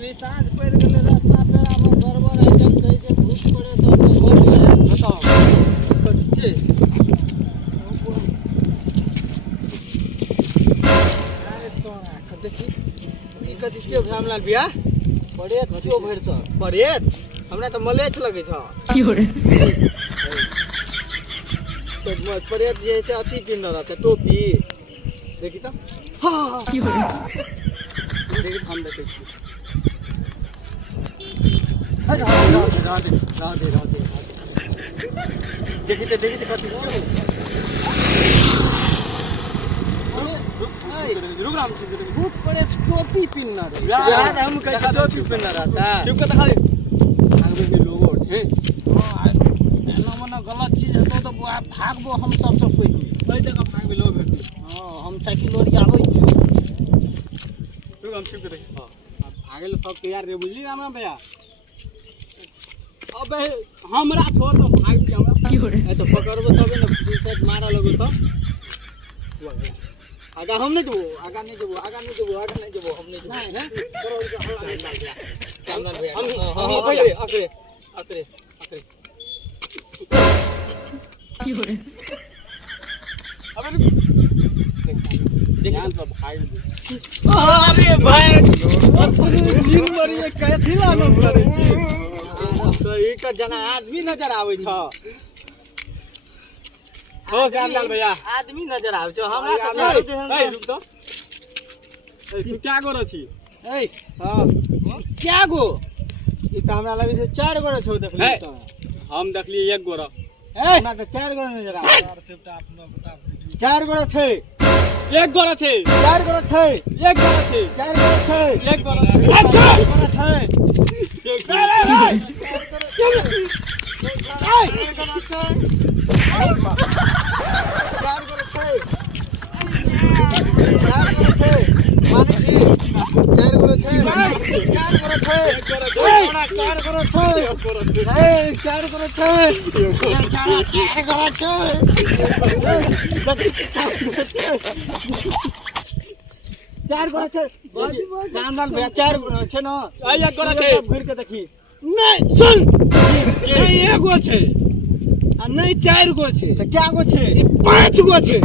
रे साँझ पड़ गेलै रास्ता पेरा में गड़बड़ है जब कहे जे भूत पड़े तो भूत बताओ कथि छै अरे तोरा देखी ई कथि छै भ्यामलाल बिया पड़ेत छो भरि स पड़ेत हमरा त मलेच लगै छ की हो रे तो पड़ेत जे छै अथी पिन्ह रहत टोपी देखी त हां की हो रे देखी हम देखै छी राधे देखी तो कथी रुक राम भूत पड़े टोपी पिन्ना रे यार हम कह टोपी पिन्ना रहता चुप कर खाली आगे के लोग और थे हां एना मना गलत चीज हेतो तो भागबो हम सब कोई ओइ जगह भागबे लोग हेती हां हम साइकिल लोरी आबै छी रुक हम चुप कर हां भागे लो सब तैयार रे बुझली राम भैया अबे हमरा छोड़ तो भाग के हमरा की हो रे ए तो पकड़बो तबे ना सेट मारा लगो तो आगा हम नहीं देबो आगा नहीं देबो हम नहीं देबो हम नहीं हैं करो हल्ला भैया हम अकरे की हो रे अबे देख तो भाई अरे भाई दिन मरी कैथी लानो करे छी तो एक जना आदमी नजर आवे छ ओ श्यामलाल भैया आदमी नजर आवे छ हमरा त रुक तो तू क्या गो छी ए हां क्या गो ई त हमरा लगे छै 4 गो छौ देखली त हम देखली 1 गो हमरा त 4 गो नजर आवे 4 गो छै 1 गो छै 4 गो छै 1 गो छै 4 गो छै 1 गो छै अच्छा छै चार गोरा छै श्यामलाल भैया 4 गोरा छै न आई 1 गोरा छै घुर के देखी नहीं सुन नहीं 1 गो छै आ नहीं 4 गो छै त क्या गो छै 5 गो छै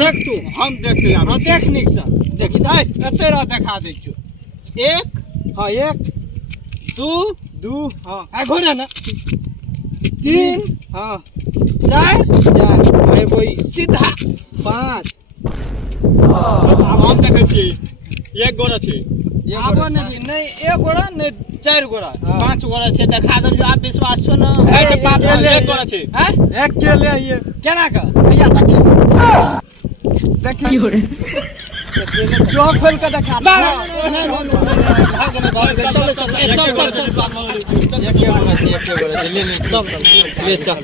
देख तू हम देखते यार हां देख निक से देखी दे एते रह देखा दै छु 1 हां 1 2 हां आ घोड़ा ना 3 हां 4 अरे कोई सीधा 5 हम देखै छी 1 गोरा छै आबो नहीं 1 गोरा नहीं 4 गोरा 5 गोरा छै देखा दब आप विश्वास छो न ए छै 5 गोरा 1 गोरा छै हैं एक के ले ये केना का भैया तक देखी की हो रे जो खोल के देखा नहीं भाग चल एक गोरा ले ले सब ले चल